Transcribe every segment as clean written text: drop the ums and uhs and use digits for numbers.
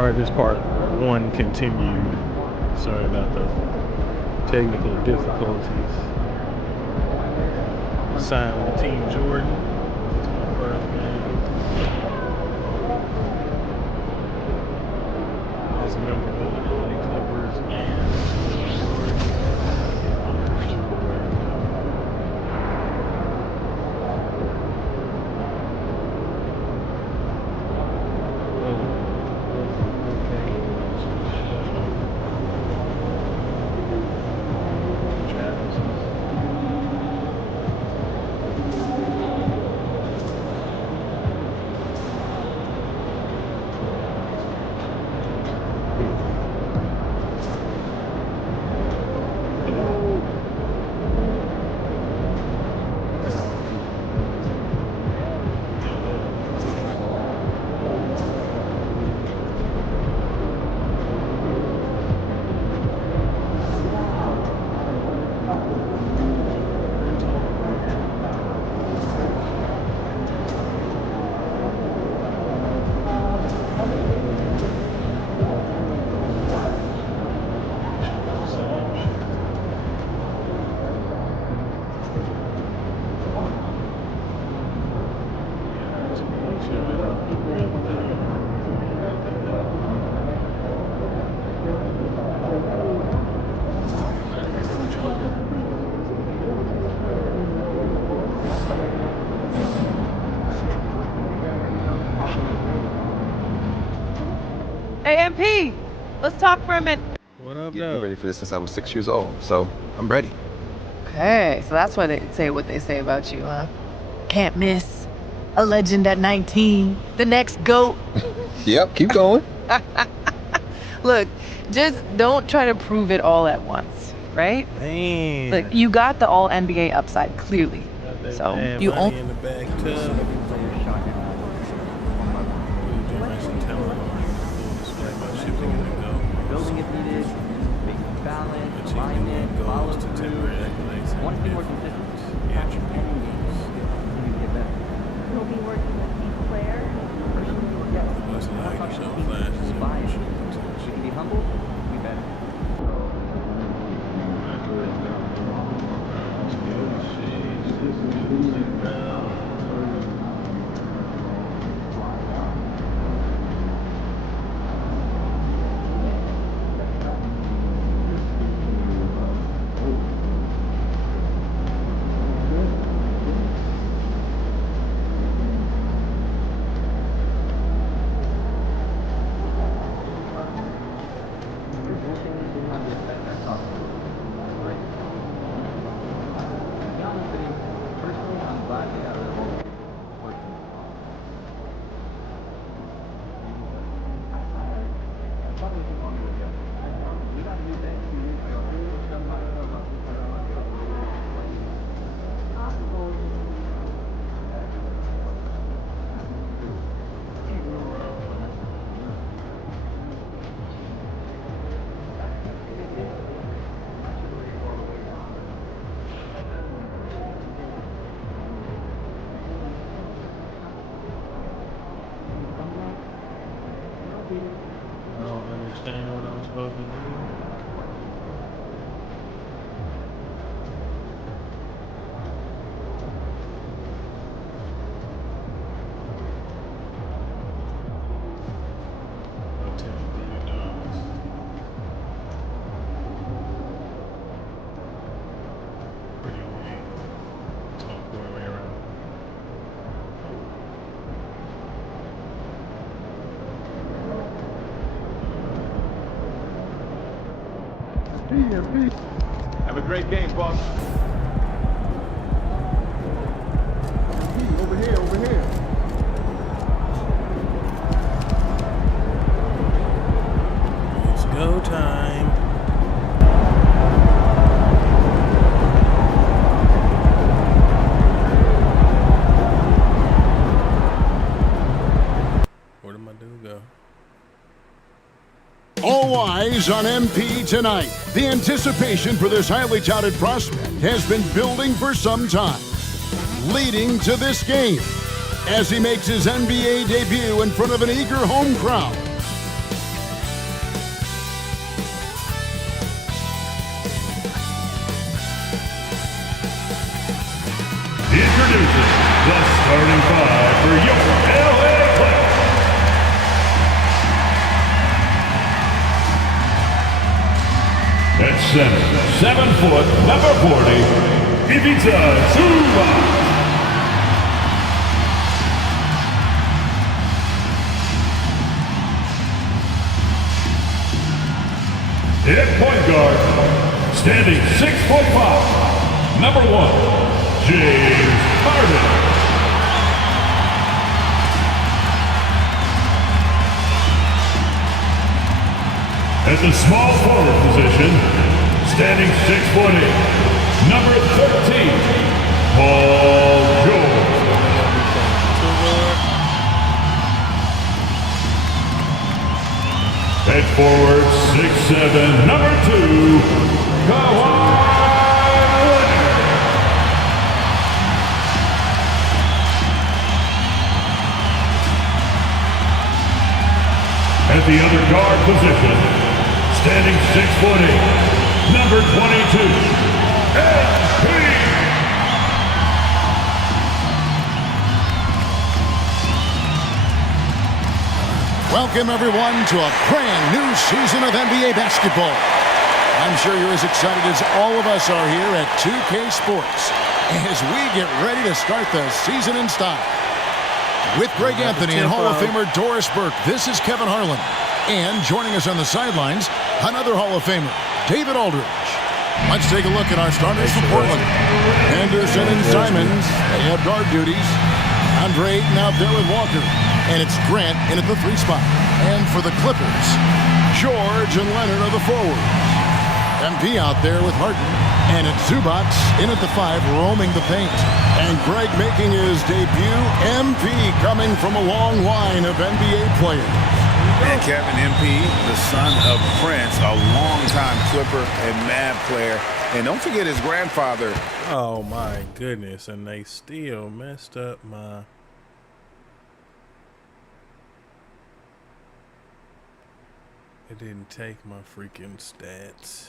Alright, this part 1 continued. Sorry about the technical difficulties. Signed with Team Jordan. It's my first game. As a member of the LA Clippers and Jordan. Hey, MP, let's talk for a minute. What up, Yeah, I've though? been ready for this since I was 6 years old, so I'm ready. Okay, so that's why they say what they say about you, huh? Can't miss. A legend at 19. The next GOAT. Yep, keep going. Look, just don't try to prove it all at once, right? Man. Look, you got the all NBA upside, clearly. Got that So bad you money own. in the back tub. Building if needed, making balance, alignment, follow through. Want to be more consistent. He'll be working with each player. We can be humble, we better. Personally, I'm glad they got rid of all the working. We got new bench. I don't understand what I'm supposed to do. I'll tell you big dogs. Pretty game. Talk your way around. Have a great game, boss. Over here, over here. It's go time. Where did my dude go? All eyes on MP tonight. The anticipation for this highly touted prospect has been building for some time, leading to this game as he makes his NBA debut in front of an eager home crowd. starting five for your LA Clippers. At center, 7 foot, number 40, Ivica Zubac. At point guard, standing 6'5", number 1, James Harden. At the small forward position, standing 6'8", number 13, Paul George. At forward, 6'7", number 2, Kawhi Leonard. At the other guard position, standing 6'8", number 22, MP. Welcome, everyone, to a brand new season of NBA basketball. I'm sure you're as excited as all of us are here at 2K Sports as we get ready to start the season in style. With Greg Anthony and Hall of Famer Doris Burke, this is Kevin Harlan. And joining us on the sidelines, another Hall of Famer, David Aldridge. Let's take a look at our starters for Portland. Anderson and Simons, they have guard duties. Andre Ayton out there with Walker. And it's Grant in at the 3 spot. And for the Clippers, George and Leonard are the forwards. MP out there with Harden. And it's Zubac in at the 5, roaming the paint. And Greg making his debut, MP coming from a long line of NBA players. And Kevin, MP, the son of Prince, a longtime Clipper and Mad player. And don't forget his grandfather. Oh my goodness, and they still messed up my... It didn't take my freaking stats.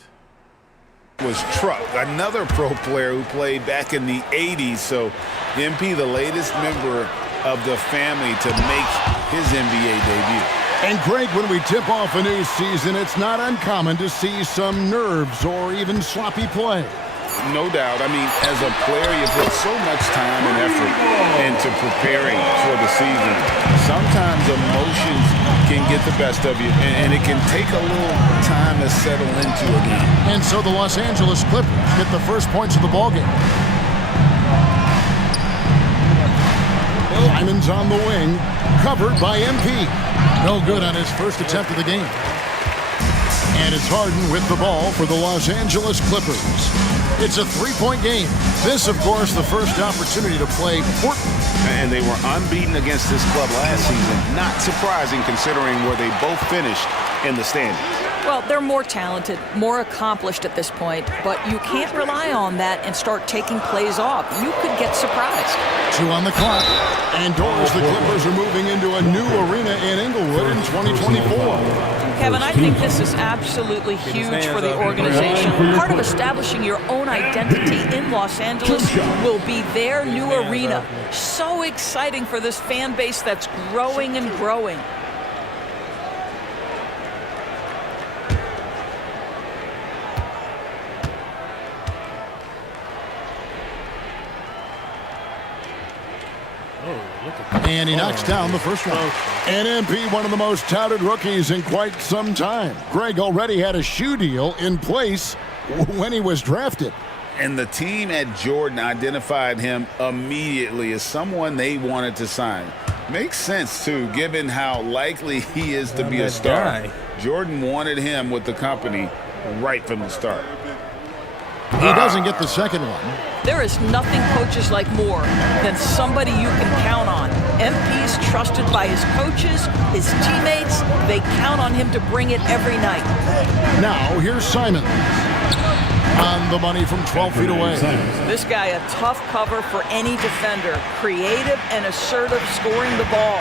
Was Truck, another pro player who played back in the 80s. So MP, the latest member of the family to make his NBA debut. And Greg, when we tip off a new season, it's not uncommon to see some nerves or even sloppy play. No doubt. I mean, as a player, you put so much time and effort into preparing for the season. Sometimes emotions can get the best of you, and it can take a little time to settle into a game. And so the Los Angeles Clippers get the first points of the ballgame. Simon's on the wing, covered by MP. No good on his first attempt of the game. And it's Harden with the ball for the Los Angeles Clippers. It's a 3-point game. This, of course, the first opportunity to play Portland. And they were unbeaten against this club last season. Not surprising considering where they both finished in the standings. Well, they're more talented, more accomplished at this point, but you can't rely on that and start taking plays off. You could get surprised. 2 on the clock. And Doris, the Clippers are moving into a new arena in Inglewood in 2024. Kevin, I think this is absolutely huge for the organization. Part of establishing your own identity in Los Angeles will be their new arena. So exciting for this fan base that's growing and growing. And he knocks down the first one. And MP, one of the most touted rookies in quite some time. Greg already had a shoe deal in place when he was drafted. And the team at Jordan identified him immediately as someone they wanted to sign. Makes sense, too, given how likely he is to be a star. Jordan wanted him with the company right from the start. He doesn't get the second one. There is nothing coaches like more than somebody you can count on. MP's trusted by his coaches, his teammates. They count on him to bring it every night. Now, here's Simon. On the money from 12 feet away. This guy, a tough cover for any defender. Creative and assertive scoring the ball.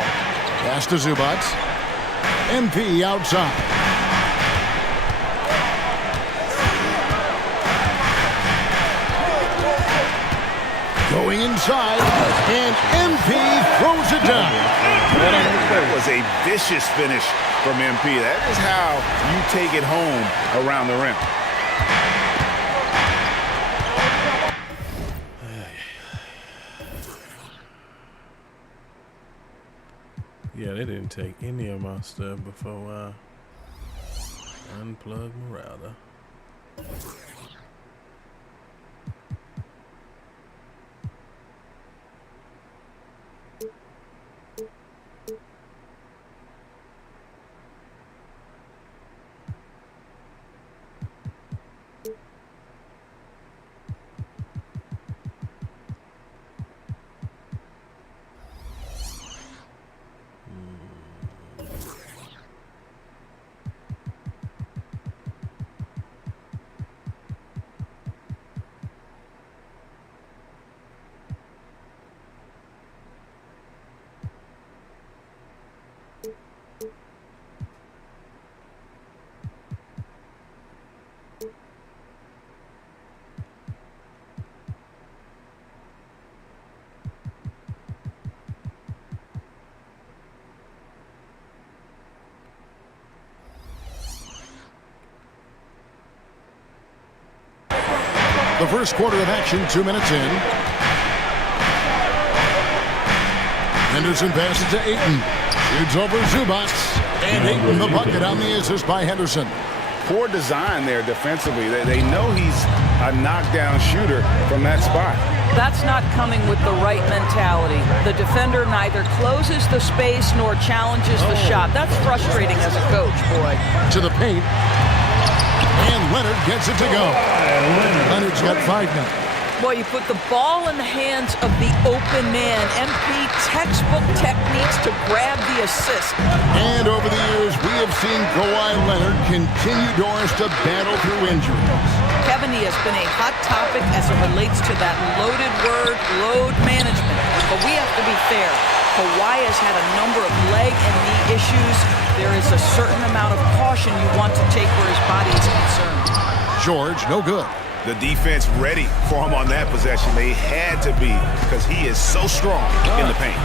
Pass to Zubac. MP outside. Going inside, and MP throws it down. That was a vicious finish from MP. That is how you take it home around the rim. Yeah, they didn't take any of my stuff before I unplugged my router. The first quarter of action, 2 minutes in. Henderson passes to Ayton. Shoots over Zubac. And Ayton the bucket on the assist by Henderson. Poor design there defensively. They know he's a knockdown shooter from that spot. That's not coming with the right mentality. The defender neither closes the space nor challenges the shot. That's frustrating as a coach, boy. To the paint. And Leonard gets it to go. Leonard's got 5 now. Boy, you put the ball in the hands of the open man. MP textbook techniques to grab the assist. And over the years, we have seen Kawhi Leonard continue doors to battle through injuries. Kevin, he has been a hot topic as it relates to that loaded word, load management. But we have to be fair. Kawhi has had a number of leg and knee issues. There is a certain amount of caution you want to take where his body is concerned. George, no good. The defense ready for him on that possession. They had to be because he is so strong in the paint.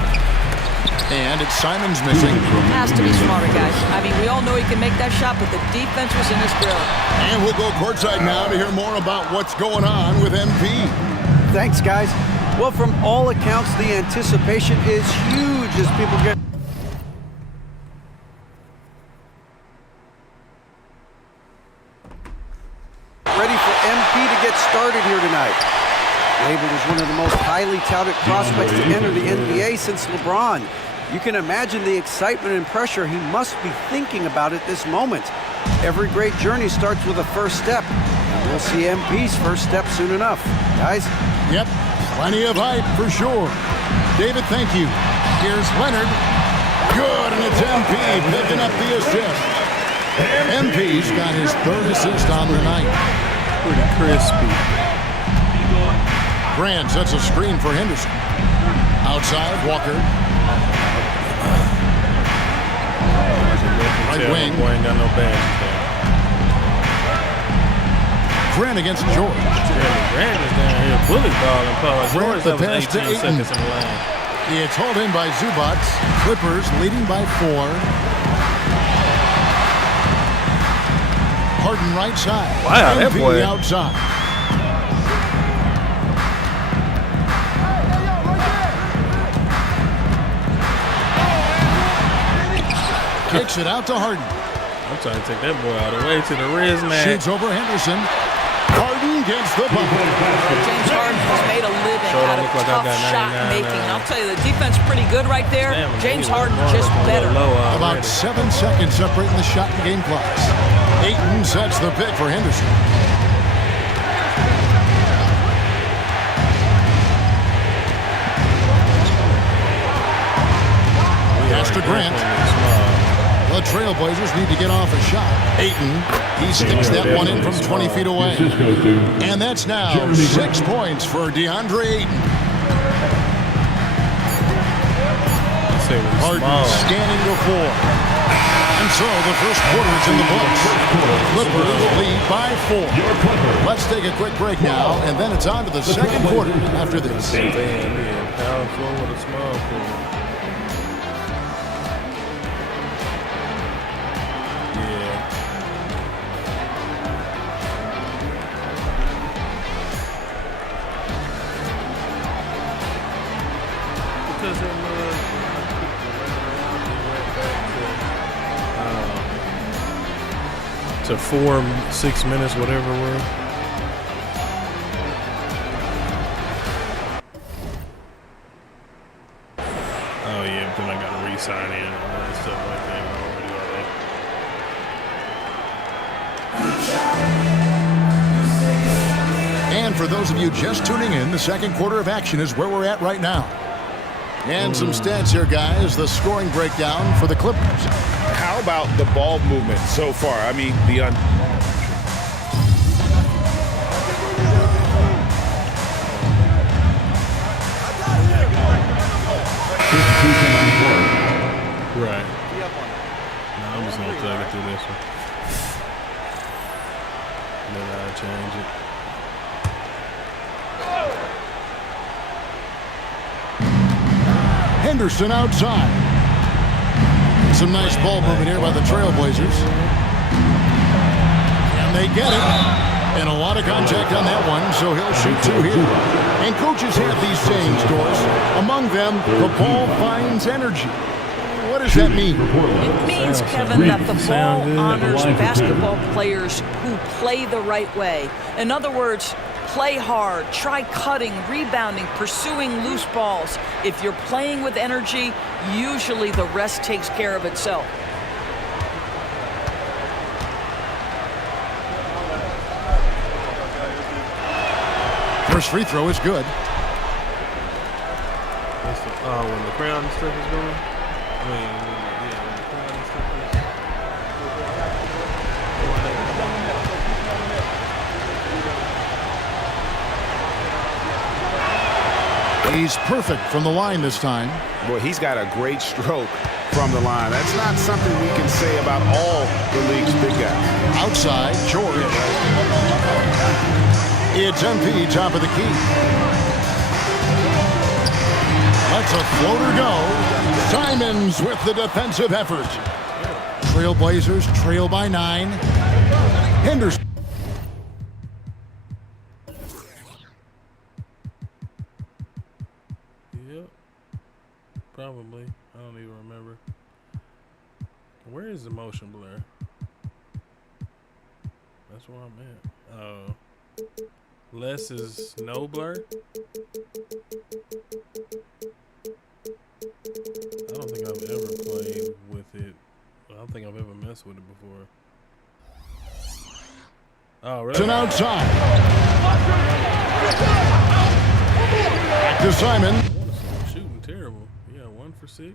And it's Simon's missing. Has to be smarter, guys. I mean, we all know he can make that shot, but the defense was in his grill. And we'll go courtside now to hear more about what's going on with MP. Thanks, guys. Well, from all accounts, the anticipation is huge as people get ready for MP to get started here tonight. Labeled as one of the most highly touted prospects to enter the NBA since LeBron. You can imagine the excitement and pressure he must be thinking about at this moment. Every great journey starts with a first step. And we'll see MP's first step soon enough. Guys? Yep, plenty of hype for sure. David, thank you. Here's Leonard. Good, and it's MP picking up the assist. MP's got his 3rd assist on the night. Pretty crispy. Grant sets a screen for Henderson. Outside, Walker. Right wing. Boy ain't got no badges there. Grant against George. Grant is down here bully balling. Grant the pass to 18 seconds in the lane. It's hauled in by Zubac. Clippers leading by 4. Harden right side. Wow, that MP boy. outside. Kicks it out to Harden. I'm trying to take that boy all the way to the wrist, man. Shoots over Henderson. Harden gets the bucket. James Harden has made a living out of tough shot making. I'll tell you, the defense pretty good right there. James Harden just better. About 7 seconds separating the shot and game clocks. Ayton sets the pick for Henderson. Pass to Grant. The Trailblazers need to get off a shot. Ayton, he sticks that one in from 20 feet away. And that's now 6 points for DeAndre Ayton. Harden scanning the floor. And so the first quarter is in the books. Clippers lead by 4. Let's take a quick break now, and then it's on to the second quarter after this. Power forward, a small forward. Because it was to 4-6 minutes, whatever it was. Oh yeah, but then I gotta re-sign in and all that stuff like that. I already know that. And for those of you just tuning in, the second quarter of action is where we're at right now. And some stats here, guys. The scoring breakdown for the Clippers. How about the ball movement so far? I mean, Right. No, I'm just gonna plug it through this one. Then I'll change it. Henderson outside. Some nice ball movement here by the Trailblazers. And they get it. And a lot of contact on that one, so he'll shoot 2 here. And coaches have these sayings, Doris. Among them, the ball finds energy. What does that mean? It means, Kevin, that the ball honors basketball players who play the right way. In other words, play hard, try cutting, rebounding, pursuing loose balls. If you're playing with energy, usually the rest takes care of itself. First free throw is good. When the crowd and stuff is going. When the crowd and stuff is. He's perfect from the line this time. boy, he's got a great stroke from the line. That's not something we can say about all the league's big guys. Outside, George. It's MP, top of the key. Lets a floater go. Simons with the defensive effort. Trailblazers trail by 9. Henderson. Yep. Probably. I don't even remember. Where is the motion blur? That's where I'm at. Oh. Less is no blur? I don't think I've ever played with it. I don't think I've ever messed with it before. Oh, really? It's an outside. Back to Simon. Shooting terrible. Yeah, 1 for 6.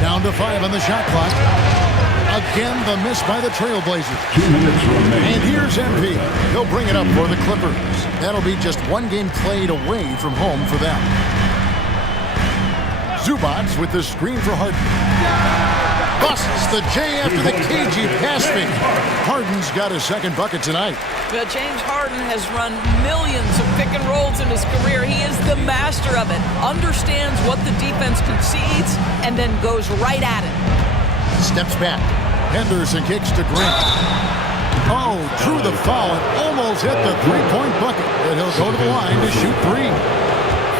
Down to 5 on the shot clock. Again, the miss by the Trailblazers. 2 minutes remaining. And here's MP. He'll bring it up for the Clippers. That'll be just 1 game played away from home for them. Zubats with the screen for Harden. Busts the J after the cagey pass fake. Harden's got his second bucket tonight. Well, James Harden has run millions of pick and rolls in his career. He is the master of it. Understands what the defense concedes and then goes right at it. Steps back. Henderson kicks to Grant. Oh, drew the foul and almost hit the three-point bucket. But he'll go to the line to shoot 3.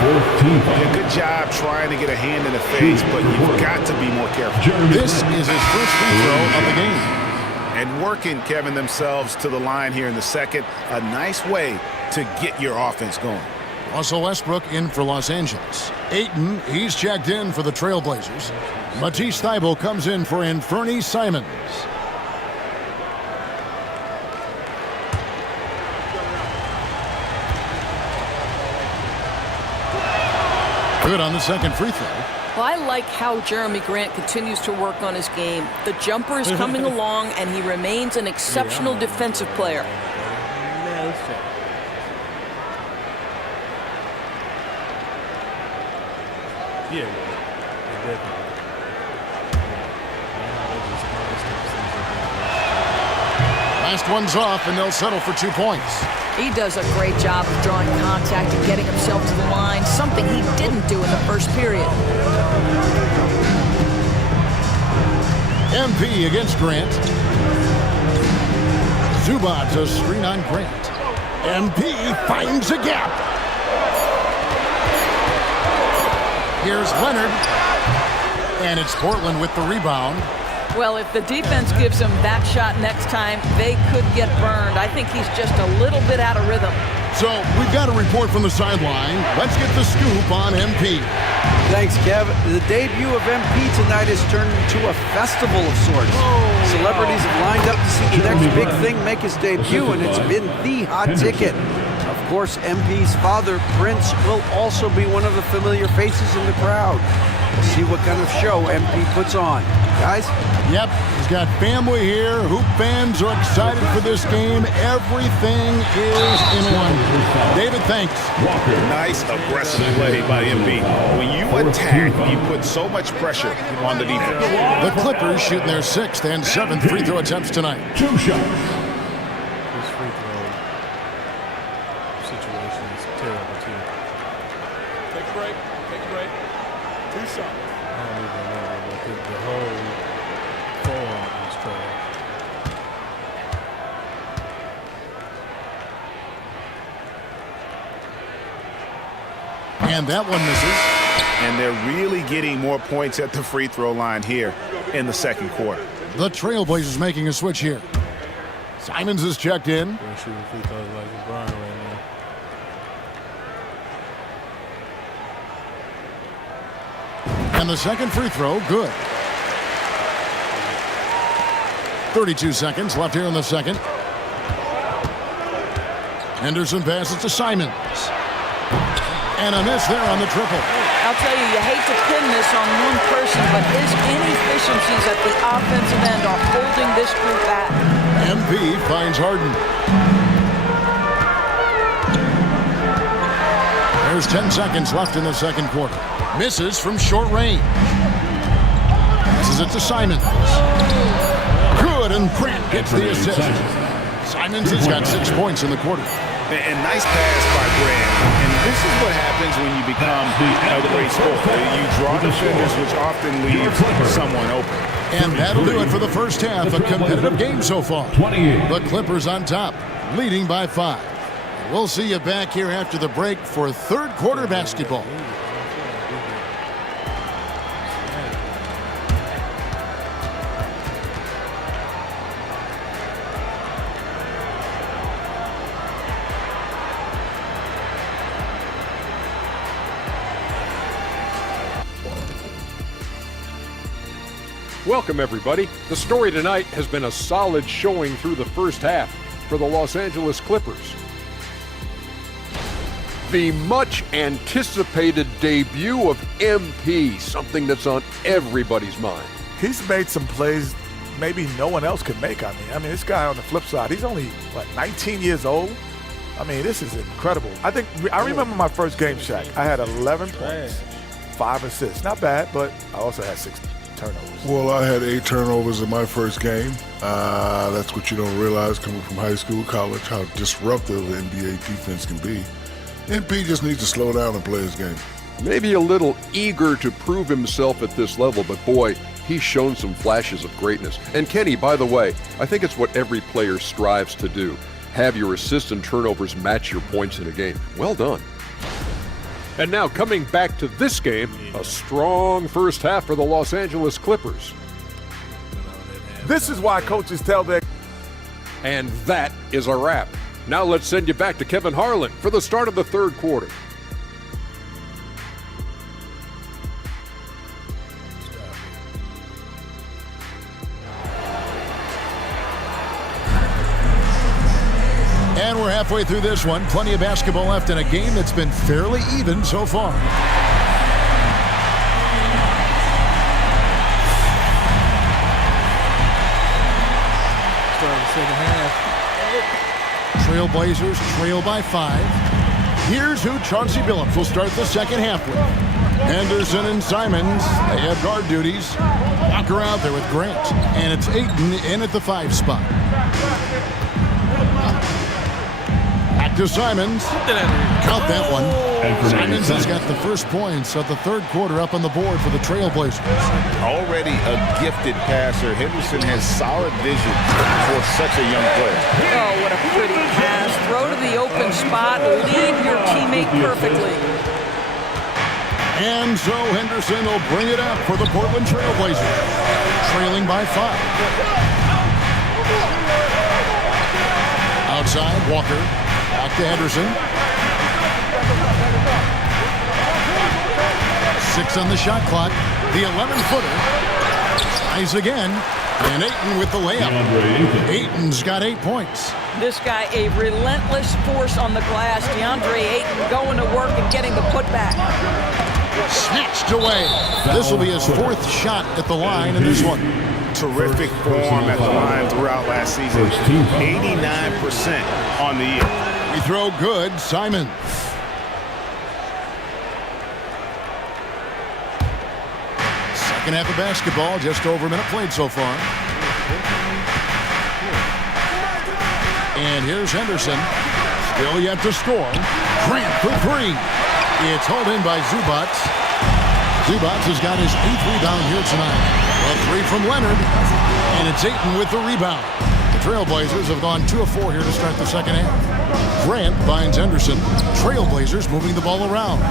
Yeah, good job trying to get a hand in the face, but you've got to be more careful. This is his first free throw of the game. And working, Kevin, themselves to the line here in the second. A nice way to get your offense going. Russell Westbrook in for Los Angeles. Ayton, he's checked in for the Trailblazers. Matisse Thybulle comes in for Anfernee Simons. Good on the second free throw. Well, I like how Jeremy Grant continues to work on his game. The jumper is coming along, and he remains an exceptional defensive player. Yeah, definitely. Last one's off, and they'll settle for 2 points. He does a great job of drawing contact and getting himself to the line, something he didn't do in the first period. MP against Grant. Zubac to screen on Grant. MP finds a gap. Here's Leonard. And it's Portland with the rebound. Well, if the defense gives him that shot next time, they could get burned. I think he's just a little bit out of rhythm. So we've got a report from the sideline. Let's get the scoop on MP. Thanks, Kev. The debut of MP tonight has turned into a festival of sorts. Celebrities have lined up to see the next big thing make his debut, and it's been the hot ticket. Of course, MP's father, Prince, will also be one of the familiar faces in the crowd. We'll see what kind of show MP puts on. Guys? Yep, he's got family here. Hoop fans are excited for this game. Everything is in one. David, thanks. Nice aggressive play by MP. When you attack, you put so much pressure on the defense. The Clippers shooting their 6th and 7th free throw attempts tonight. 2 shots. This free throw situation is terrible, too. Take a break. Take a break. 2 shots. I don't even know, but the whole form is trash. And that one misses. And they're really getting more points at the free throw line here in the second quarter. The Trailblazers making a switch here. Simons is checked in. They're shooting free throws like LeBron right now. And the second free throw, good. 32 seconds left here in the second. Henderson passes to Simons. And a miss there on the triple. I'll tell you, you hate to pin this on one person, but his inefficiencies at the offensive end are holding this group back. MP finds Harden. There's 10 seconds left in the second quarter. Misses from short range. Passes it to Simons. Good, and Grant gets the assist. Simons has got 6 points in the quarter. And nice pass by Grant. And this is what happens when you become a great scorer. You draw defenders, which often leave someone open. And that'll do it for the first half. A competitive game so far. The Clippers on top, leading by 5. We'll see you back here after the break for third quarter basketball. Welcome, everybody. The story tonight has been a solid showing through the first half for the Los Angeles Clippers. The much-anticipated debut of MP, something that's on everybody's mind. He's made some plays maybe no one else could make on me. I mean, this guy on the flip side, he's only, 19 years old? I mean, this is incredible. I remember my first game, Shaq. I had 11 points, 5 assists. Not bad, but I also had 6 turnovers. Well, I had 8 turnovers in my first game. That's what you don't realize coming from high school, college, how disruptive the NBA defense can be. MP just needs to slow down and play his game. Maybe a little eager to prove himself at this level, but boy, he's shown some flashes of greatness. And Kenny, by the way, I think it's what every player strives to do. Have your assists and turnovers match your points in a game. Well done. And now coming back to this game, a strong first half for the Los Angeles Clippers. This is why coaches tell their... And that is a wrap. Now let's send you back to Kevin Harlan for the start of the third quarter. And we're halfway through this one. Plenty of basketball left in a game that's been fairly even so far. Start the second half. Trailblazers trail by 5. Here's who Chauncey Billups will start the second half with. Henderson and Simons, they have guard duties. Walker out there with Grant. And it's Ayton in at the 5 spot. Back to Simons. Count that one. Simons has got the first points of the third quarter up on the board for the Trailblazers. Already a gifted passer, Henderson has solid vision for such a young player. Oh, what a pretty pass. Throw to the open spot. Lead your teammate perfectly. And so Henderson will bring it up for the Portland Trailblazers, trailing by 5. Outside, Walker. Back to Henderson. 6 on the shot clock. The 11-footer. Tries again. And Ayton with the layup. Ayton's got 8 points. This guy, a relentless force on the glass. DeAndre Ayton going to work and getting the putback. Snatched away. This will be his 4th shot at the line in this one. Terrific form at the line throughout last season. 89% on the year. We throw good, Simon. Second half of basketball, just over a minute played so far. And here's Henderson. Still yet to score. Grant for 3. It's hauled in by Zubac. Zubac has got his 8th rebound here tonight. A 3 from Leonard. And it's Ayton with the rebound. The Trailblazers have gone 2 of 4 here to start the second half. Grant finds Henderson. Trailblazers moving the ball around.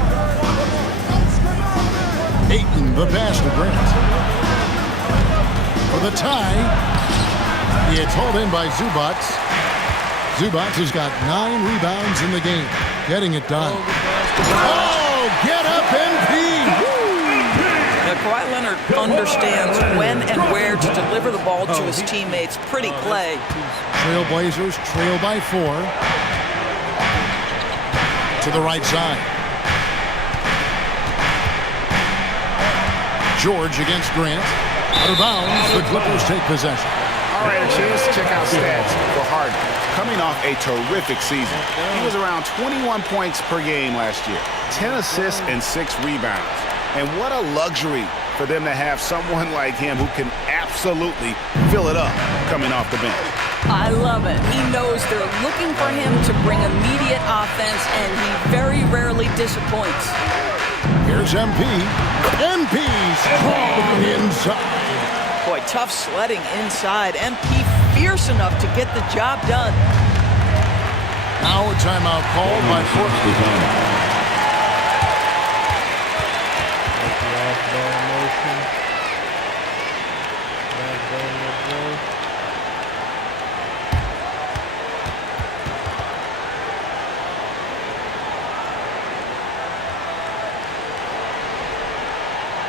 Ayton, the pass to Grant. For the tie. It's hauled in by Zubac. Zubac has got 9 rebounds in the game. Getting it done. Oh, get up, MP! Kawhi Leonard understands when and where to deliver the ball to his teammates. Pretty play. Trailblazers trail by 4. To the right side. George against Grant. Out of bounds, the Clippers take possession. All right, a chance to check out stats for Harden. Coming off a terrific season. He was around 21 points per game last year. 10 assists and 6 rebounds. And what a luxury for them to have someone like him who can absolutely fill it up coming off the bench. I love it. He knows they're looking for him to bring immediate offense, and he very rarely disappoints. Here's MP. MP's strong inside. Boy, tough sledding inside. MP fierce enough to get the job done. Now a timeout called by Portland.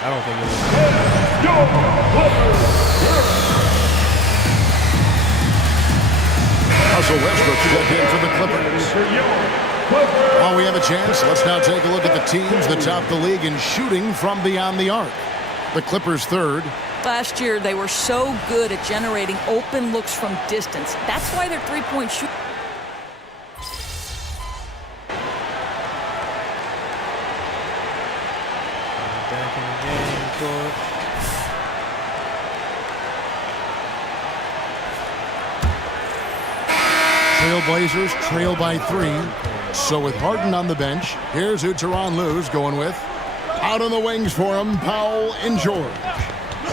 I don't think it was. Russell Westbrook checked in for the Clippers. While we have a chance, let's now take a look at the teams that top the league in shooting from beyond the arc. The Clippers 3rd. Last year, they were so good at generating open looks from distance. That's why their three-point shoot. Back in the game, coach. Trailblazers trail by 3. So with Harden on the bench, here's who Tyronn Lue's going with. Out on the wings for him, Powell and George.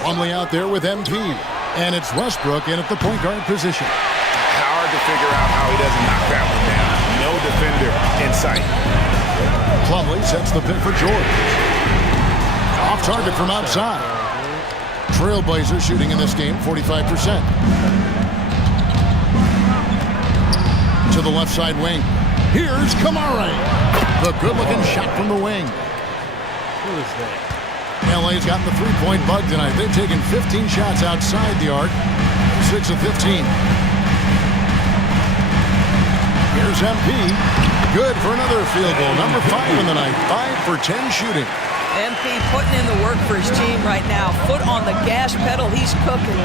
Plumlee out there with MP. And it's Westbrook in at the point guard position. Hard to figure out how he doesn't knock that one down. No defender in sight. Plumlee sets the pick for George. Off target from outside. Trailblazers shooting in this game 45%. To the left side wing. Here's Kamara. The good-looking shot from the wing. Who is that? LA's gotten the three-point bug tonight. They've taken 15 shots outside the arc. 6 of 15. Here's MP. Good for another field goal. Number 5 in the night. 5 for 10 shooting. MP putting in the work for his team right now. Foot on the gas pedal. He's cooking.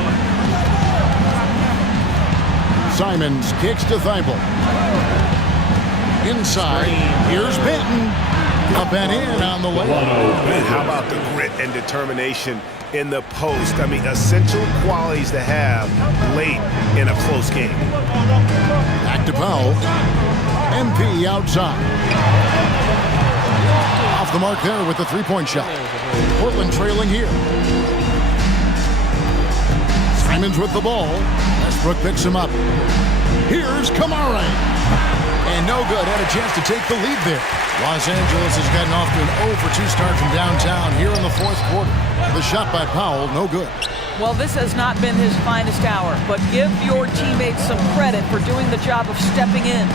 Simons kicks to Thibault. Inside. Here's Benton. Up and in on the layup. Man, how about the grit and determination in the post? I mean, essential qualities to have late in a close game. Back to Powell. MP outside. Off the mark there with the three-point shot. Portland trailing here. Simons with the ball. Westbrook picks him up. Here's Kamara. And no good. Had a chance to take the lead there. Los Angeles has gotten off to an 0-for-2 start from downtown here in the fourth quarter. The shot by Powell, no good. Well, this has not been his finest hour, but give your teammates some credit for doing the job of stepping in.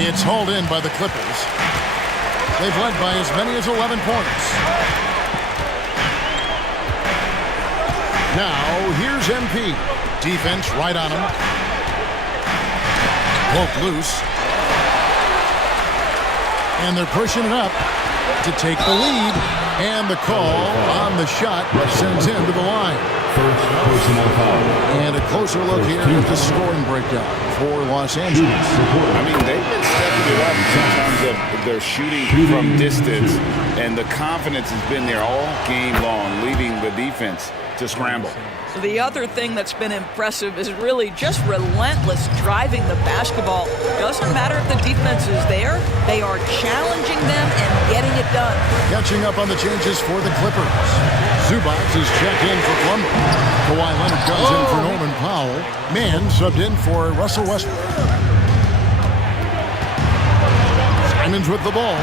It's hauled in by the Clippers. They've led by as many as 11 points. Now, here's MP. Defense right on him. Poke loose. And they're pushing it up to take the lead. And the call on the shot sends him to the line. First personal foul. And a closer look here at the scoring breakdown for Los Angeles. I mean, they've been stepping it up in terms of their shooting from distance, and the confidence has been there all game long, leaving the defense to scramble. The other thing that's been impressive is really just relentless driving the basketball. Doesn't matter if the defense is there, they are challenging them and getting it done. Catching up on the changes for the Clippers. Zubac is checked in for Plumlee. Kawhi Leonard comes in for Norman Powell. Mann subbed in for Russell Westbrook. Simons with the ball.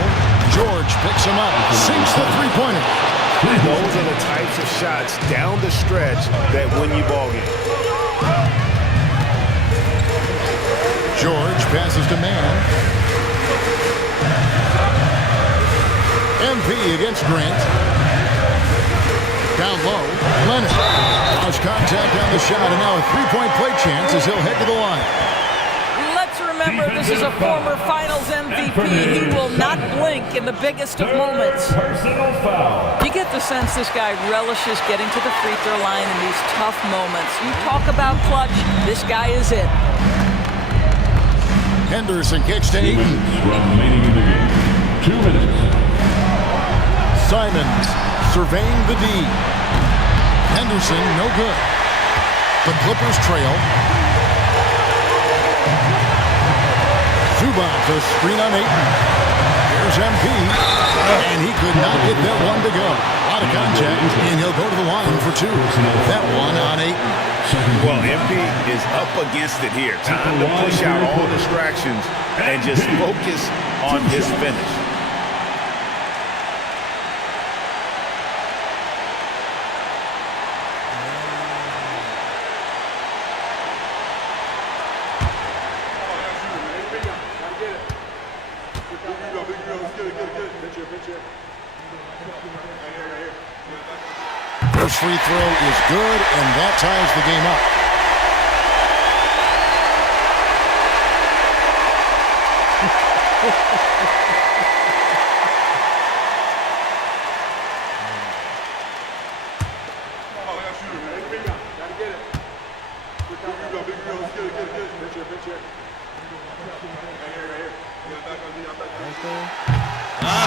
George picks him up, sinks the three-pointer. Those are the types of shots down the stretch that win you ball games. George passes to Mann. MP against Grant. Down low, Leonard. Lost contact on the shot, and now a three-point play chance as he'll head to the line. Let's remember this is a former Finals MVP. He will not blink in the biggest of moments. Personal foul. You get the sense this guy relishes getting to the free throw line in these tough moments. You talk about clutch, this guy is it. Henderson kicks to Ayton. Remaining in the game. 2 minutes. Simons surveying the D. Henderson, no good. The Clippers trail. Zubac, a screen on Ayton. Here's MP. And he could not get that one to go. Out of contact, and he'll go to the line for two. That one on Ayton. Well, MP is up against it here. Time to push out all distractions and just focus on his finish. First free throw is good, and that ties the game up.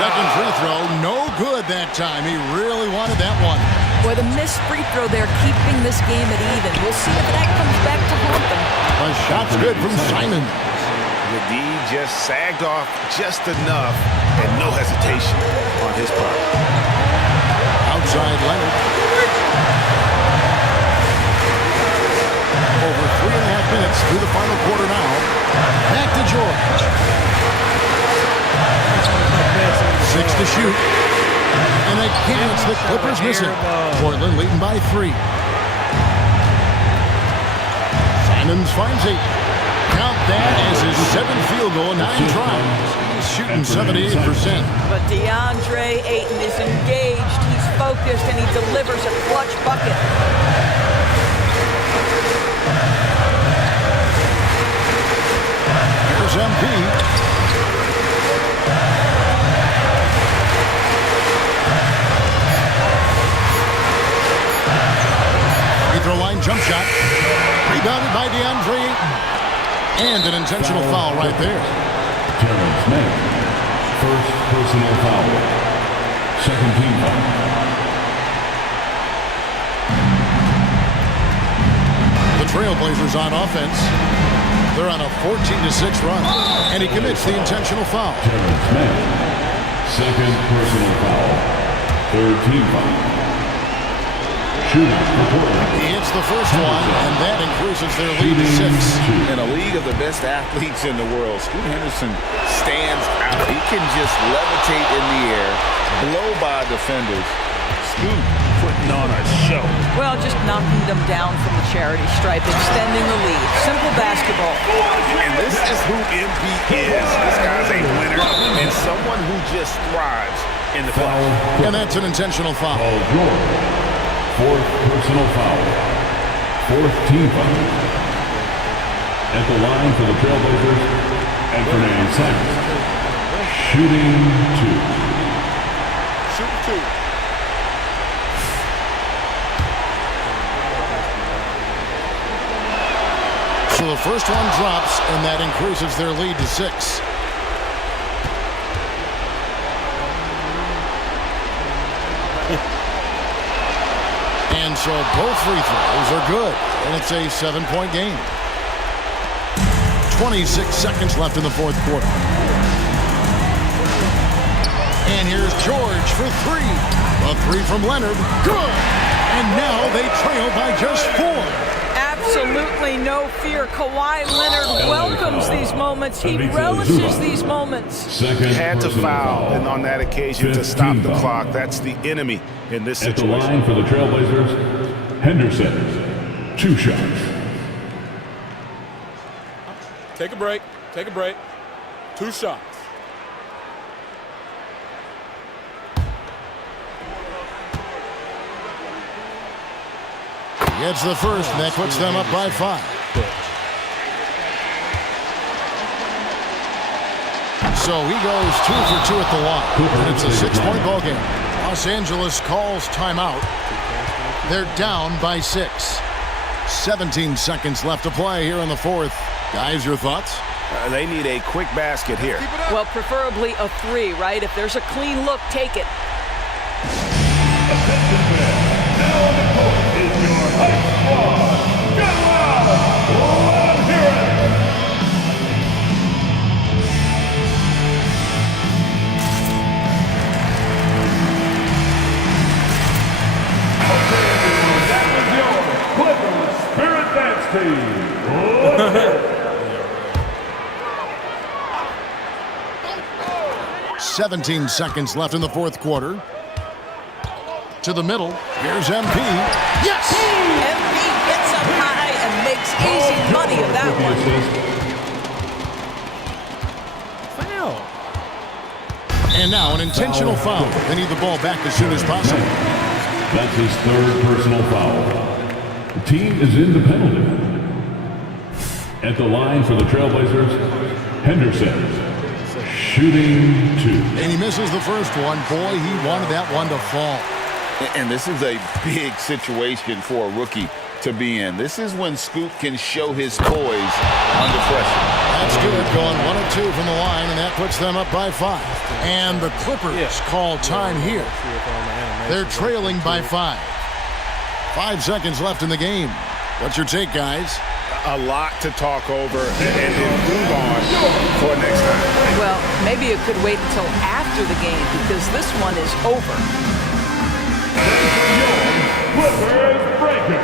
Second free throw, no good that time. He really wanted that one. Boy, the missed free throw there keeping this game at even. We'll see if that comes back to haunt them. A shot's good from Simons. The D just sagged off just enough and no hesitation on his part. Outside Leonard. Over 3.5 minutes through the final quarter now. Back to George. 6 to shoot. And again, it's the Clippers missing. Portland leading by 3. Simons finds 8. Count that as his 7th field goal, 9 tries. He's shooting 78%. But DeAndre Ayton is engaged, he's focused, and he delivers a clutch bucket. Here's MP. Free throw line jump shot. Rebounded by DeAndre Ayton. And an intentional foul right there. Terrence Mann. First personal foul. Second team foul. The Trailblazers on offense. They're on a 14-6 run. And he commits the intentional foul. Terrence Mann. Second personal foul. Third team foul. Shooting for Portland. He hits the first one, and that increases their lead to 6. In a league of the best athletes in the world, Scoot Henderson stands out. He can just levitate in the air, blow by defenders. Scoot putting on a show. Well, just knocking them down from the charity stripe, extending the lead. Simple basketball. And this is who MP is. This guy's a winner and someone who just thrives in the foul. And that's an intentional foul. Fourth personal foul. Fourth team foul. At the line for the Trailblazers, Anthony Simons. Shooting 2. Shoot 2. So the first one drops, and that increases their lead to 6. And so both free throws are good, and it's a 7-point game. 26 seconds left in the fourth quarter. And here's George for 3. A 3 from Leonard. Good! And now they trail by just 4. Absolutely no fear. Kawhi Leonard welcomes these moments. He relishes these moments. Had to foul, and on that occasion to stop the clock. That's the enemy in this situation. At the line for the Trailblazers, Henderson. 2 shots. Take a break. Take a break. 2 shots. Gets the first, and that puts them up by 5. So he goes 2 for 2 at the line. And it's a 6-point ball game. Los Angeles calls timeout. They're down by 6. 17 seconds left to play here in the fourth. Guys, your thoughts? They need a quick basket here. Well, preferably a 3, right? If there's a clean look, take it. Spirit Dance Team. 17 seconds left in the fourth quarter. To the middle. Here's MP. Yes! MP gets up high and makes easy money of that one. Foul. And now an intentional foul. They need the ball back as soon as possible. That's his third personal foul. The team is in the penalty. At the line for the Trailblazers, Henderson. Shooting 2. And he misses the first one. Boy, he wanted that one to fall. And this is a big situation for a rookie to be in. This is when Scoot can show his poise under pressure. That's good. Going 1 of 2 from the line, and that puts them up by 5. And the Clippers call time here. They're trailing by 5. 5 seconds left in the game. What's your take, guys? A lot to talk over and improve on for next time. Well, maybe it could wait until after the game because this one is over. Clippers breaker.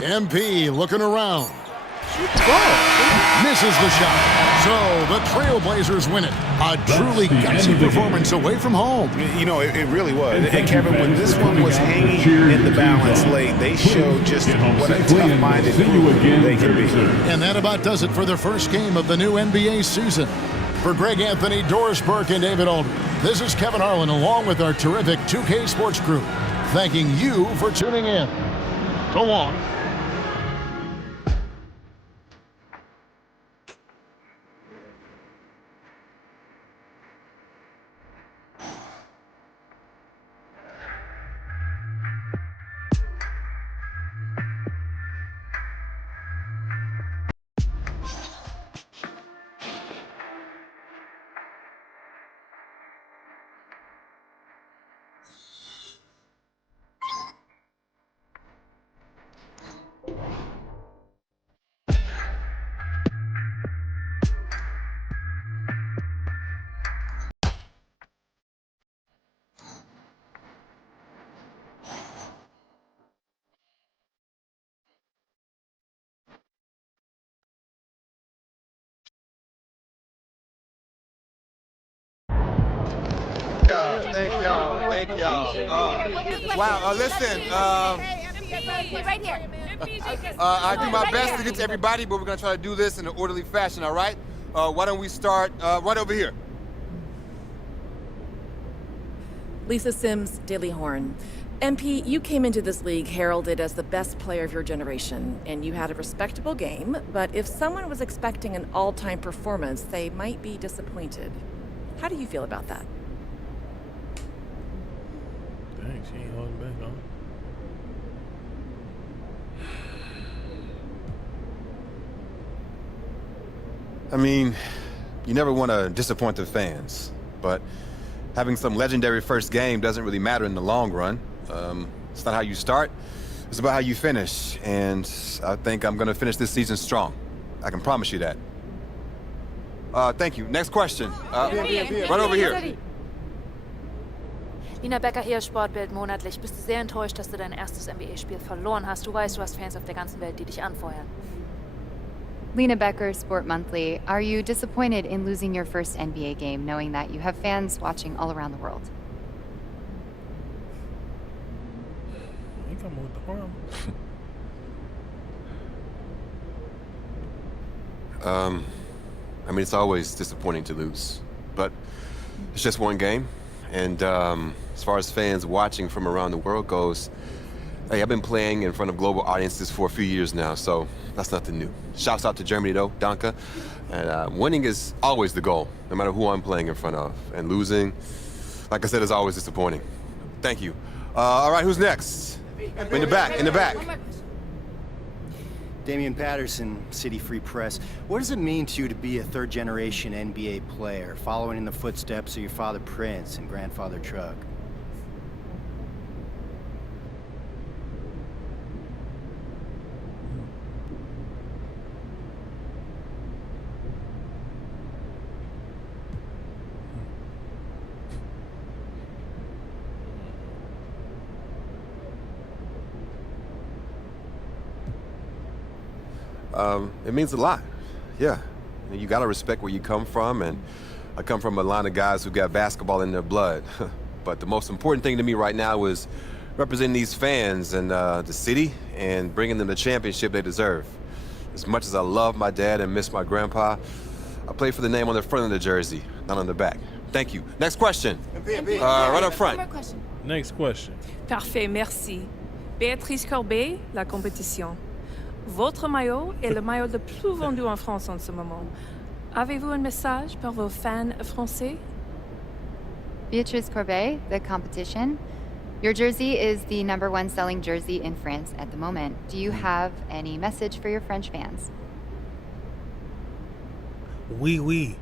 MP looking around. Misses the shot. So the Trailblazers win it. A truly gutsy performance away from home. You know, it really was. And Kevin, when this one was hanging in the balance late, they showed just what a tough-minded group they can be. And that about does it for the first game of the new NBA season. For Greg Anthony, Doris Burke, and David Aldridge, this is Kevin Harlan along with our terrific 2K Sports crew, thanking you for tuning in. So long. Thank y'all. Thank y'all. Wow. Listen. Right here. I do my best to get to everybody, but we're gonna try to do this in an orderly fashion. All right? Why don't we start right over here? Lisa Sims, Daily Horn. MP, you came into this league heralded as the best player of your generation, and you had a respectable game, but if someone was expecting an all-time performance, they might be disappointed. How do you feel about that? Dang, she ain't holding back on. I mean, you never want to disappoint the fans, but having some legendary first game doesn't really matter in the long run. It's not how you start, it's about how you finish, and I think I'm going to finish this season strong. I can promise you that. Thank you. Next question. Right over here. Nina Becker hier, Sportbild monatlich. Bist du sehr enttäuscht, dass du dein erstes NBA-Spiel verloren hast? Du weißt, du hast Fans auf der ganzen Welt, die dich anfeuern. Lena Becker, Sport Monthly. Are you disappointed in losing your first NBA game, knowing that you have fans watching all around the world? He coming with the harm. I mean, it's always disappointing to lose, but it's just one game. And as far as fans watching from around the world goes, hey, I've been playing in front of global audiences for a few years now, so that's nothing new. Shouts out to Germany, though, Danke. And winning is always the goal, no matter who I'm playing in front of. And losing, like I said, is always disappointing. Thank you. All right, who's next? In the back, in the back. Damian Patterson, City Free Press. What does it mean to you to be a third-generation NBA player, following in the footsteps of your father Prince and grandfather Chuck? It means a lot. Yeah. You gotta respect where you come from, and I come from a line of guys who got basketball in their blood. But the most important thing to me right now is representing these fans and the city and bringing them the championship they deserve. As much as I love my dad and miss my grandpa, I play for the name on the front of the jersey, not on the back. Thank you. Next question. Right up front. Next question. Parfait, merci. Béatrice Corbet, La Compétition. Votre maillot est le maillot le plus vendu en France en ce moment. Avez-vous un message pour vos fans français? Beatrice Corbet, The Competition. Your jersey is the #1 selling jersey in France at the moment. Do you have any message for your French fans? Oui, oui.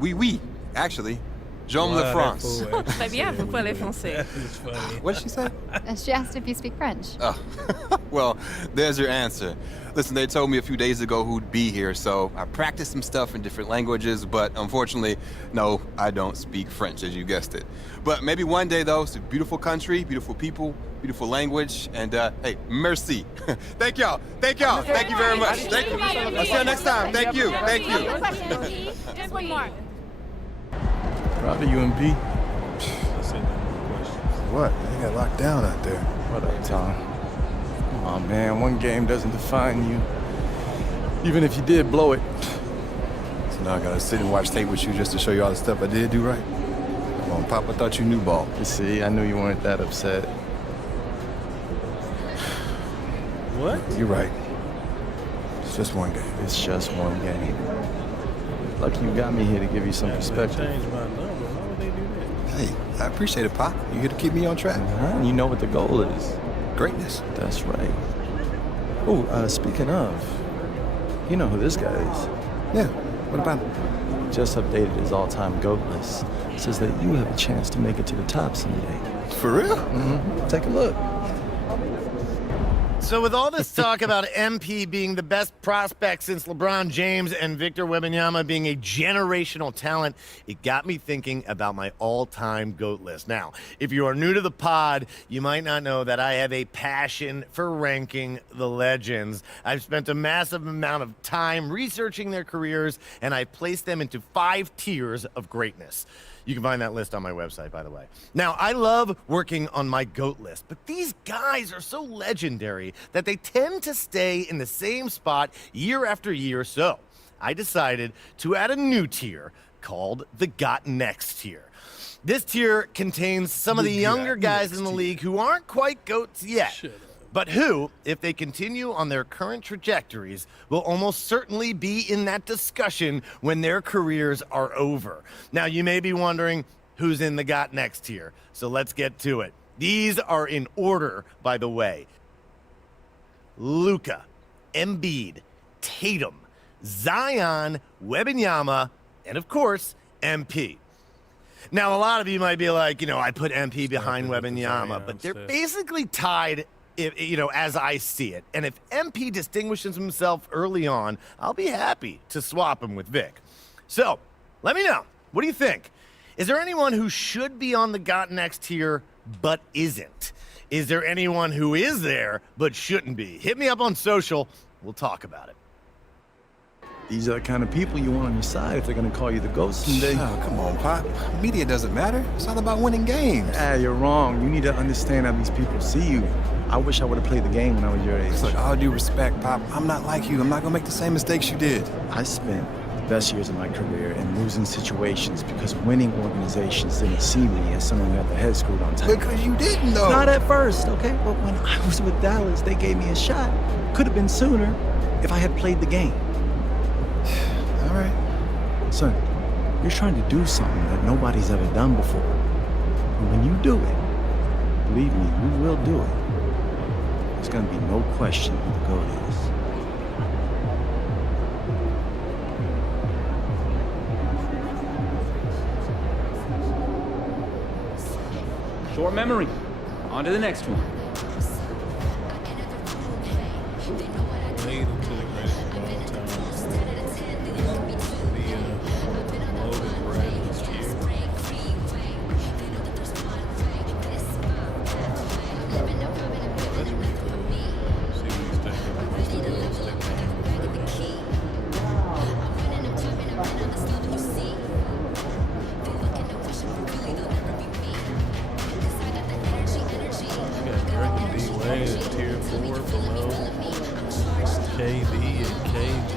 Oui, oui, actually. J'aime la France. Très bien, vous parlez français. What did she say? She asked if you speak French. Oh, well, there's your answer. Listen, they told me a few days ago who'd be here, so I practiced some stuff in different languages, but unfortunately, no, I don't speak French, as you guessed it. But maybe one day, though. It's a beautiful country, beautiful people, beautiful language, and hey, merci. Thank y'all. Thank y'all. Thank you very much. Thank you. I'll see you next time. Thank you. Thank you. Just one more. Proud of you, MP. What? They got locked down out there. What up, Tom? Oh man, one game doesn't define you. Even if you did blow it. So now I gotta sit and watch tape with you just to show you all the stuff I did do right. Come on, Papa thought you knew ball. You see, I knew you weren't that upset. What? You're right. It's just one game. It's just one game. Lucky you got me here to give you some perspective. Change my number. Why would they do that? Hey, I appreciate it, Pop. You here to keep me on track. And you know what the goal is. Greatness. That's right. Oh, speaking of, you know who this guy is. Yeah, what about him? Just updated his all-time GOAT list. Says that you have a chance to make it to the top someday. For real? Mm-hmm. Take a look. So with all this talk about MP being the best prospect since LeBron James and Victor Wembanyama being a generational talent, it got me thinking about my all-time GOAT list. Now, if you are new to the pod, you might not know that I have a passion for ranking the legends. I've spent a massive amount of time researching their careers, and I've placed them into 5 tiers of greatness. You can find that list on my website, by the way. Now, I love working on my GOAT list, but these guys are so legendary that they tend to stay in the same spot year after year, so I decided to add a new tier called the Got Next tier. This tier contains some of the younger guys in the league who aren't quite GOATs yet, but who, if they continue on their current trajectories, will almost certainly be in that discussion when their careers are over. Now, you may be wondering who's in the Got Next tier, so let's get to it. These are in order, by the way. Luka, Embiid, Tatum, Zion, Wembanyama, and of course, MP. Now, a lot of you might be like, I put MP behind Wembanyama, but they're basically tied, as I see it. And if MP distinguishes himself early on, I'll be happy to swap him with Vic. So, let me know. What do you think? Is there anyone who should be on the Got Next tier but isn't? Is there anyone who is there but shouldn't be? Hit me up on social. We'll talk about it. These are the kind of people you want on your side if they're going to call you the GOAT someday. Oh, come on, Pop. Media doesn't matter. It's all about winning games. You're wrong. You need to understand how these people see you. I wish I would have played the game when I was your age. Look, all due respect, Pop, I'm not like you. I'm not going to make the same mistakes you did. I spent the best years of my career in losing situations because winning organizations didn't see me as someone who had their head screwed on tight. Because you didn't, though. Not at first, okay? But when I was with Dallas, they gave me a shot. Could have been sooner if I had played the game. All right. Son, you're trying to do something that nobody's ever done before. And when you do it, believe me, you will do it. There's gonna be no question who the GOAT is. Short memory. On to the next one. Tier 4 below KD and KG.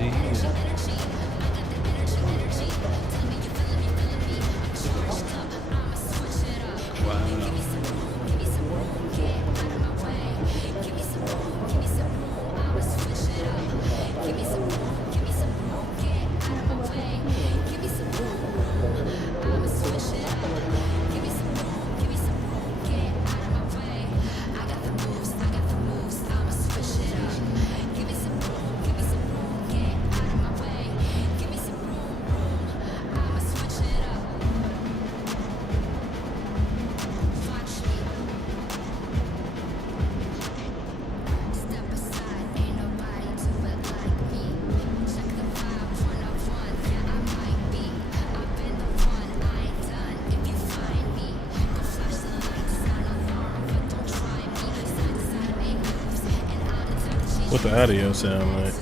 What the audio sound like?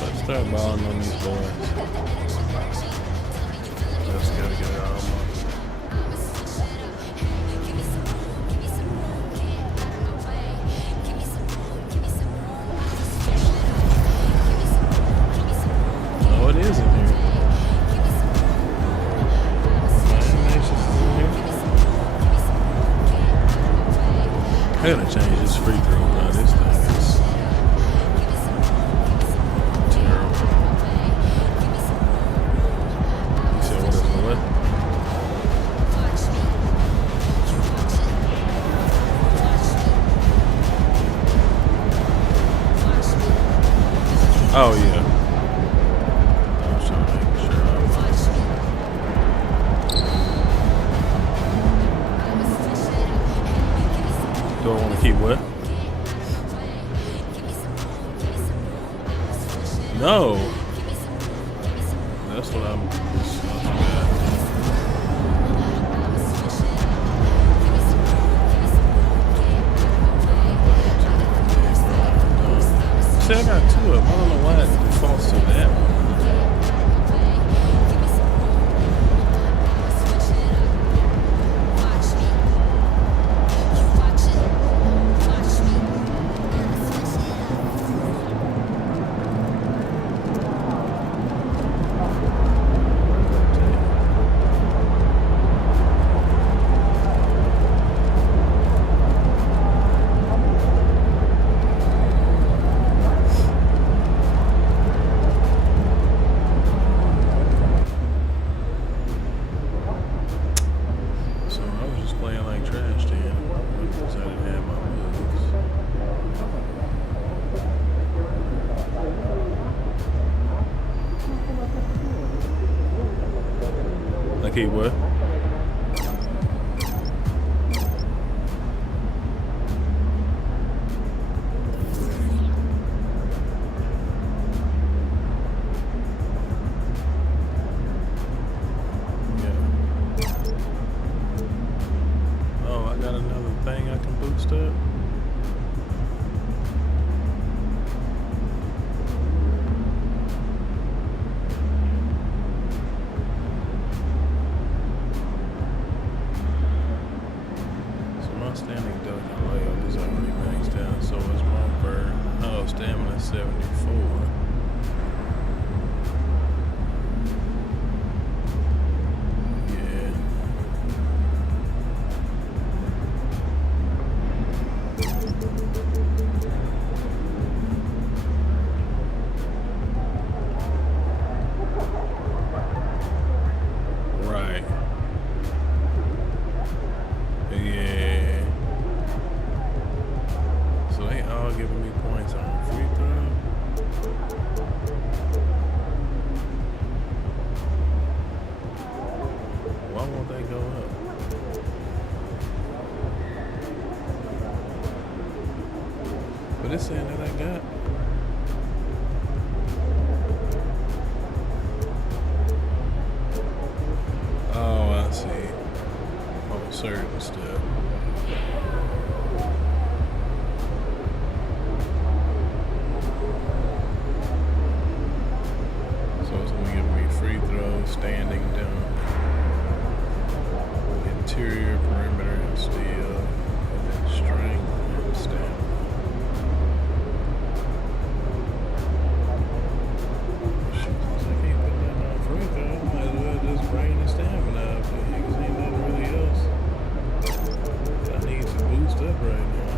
Let's start balling on these boys. Just gotta get it all. It is in here. I gotta change this free throw. Now this thing is terrible. You said what is the what? Do I want to keep what? No. That's what I'm. See, I got 2 of them. I don't know why it defaults to that one. Keep what? Oh, I got another thing I can boost up. Standing duck and layup is already maxed out, so is my bird. Oh, stamina 74. Yeah. Right. Yeah. So they all giving me points on free throw. Why won't they go up? But it's saying that I got. Oh, I see. Oh, certain stuff. So it's going to give me free throws, standing down, interior, perimeter, and steal, and then strength and stamina. Since I can't put that on free throw, I might as well just bring the stamina up because ain't nothing really else I need to boost up right now.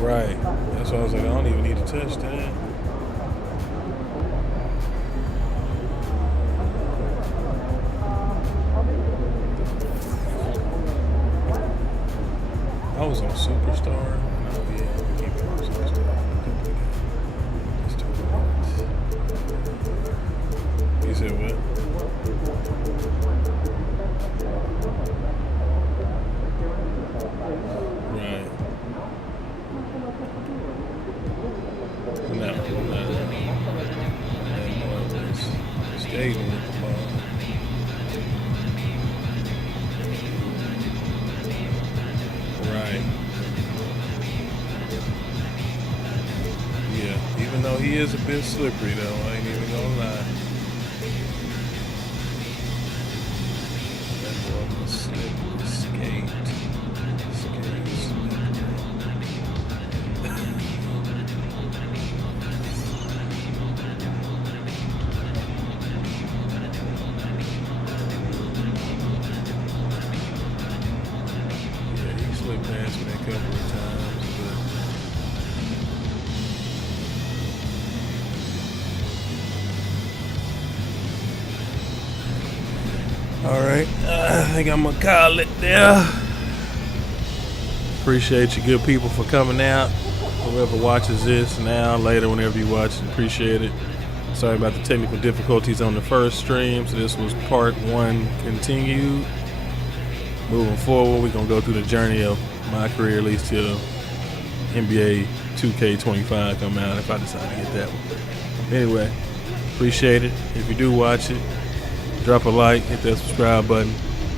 Right. That's why I was like, I don't even need to touch that. I was on Superstar. No, yeah, I keep it on Superstar. It's 2 minutes. You said what? Right. Skating with the ball. Right. Yeah, even though he is a bit slippery though, I ain't even gonna lie. That boy was slippery, skate. Past me a couple of times, but All right, I think I'm gonna call it there. Appreciate you good people for coming out. Whoever watches this now, later, whenever you watch it, appreciate it. Sorry about the technical difficulties on the first stream. So this was part 1 continued. Moving forward, we're gonna go through the journey of my career, at least till NBA 2K25 come out, if I decide to get that one. Anyway, appreciate it. If you do watch it, drop a like, hit that subscribe button.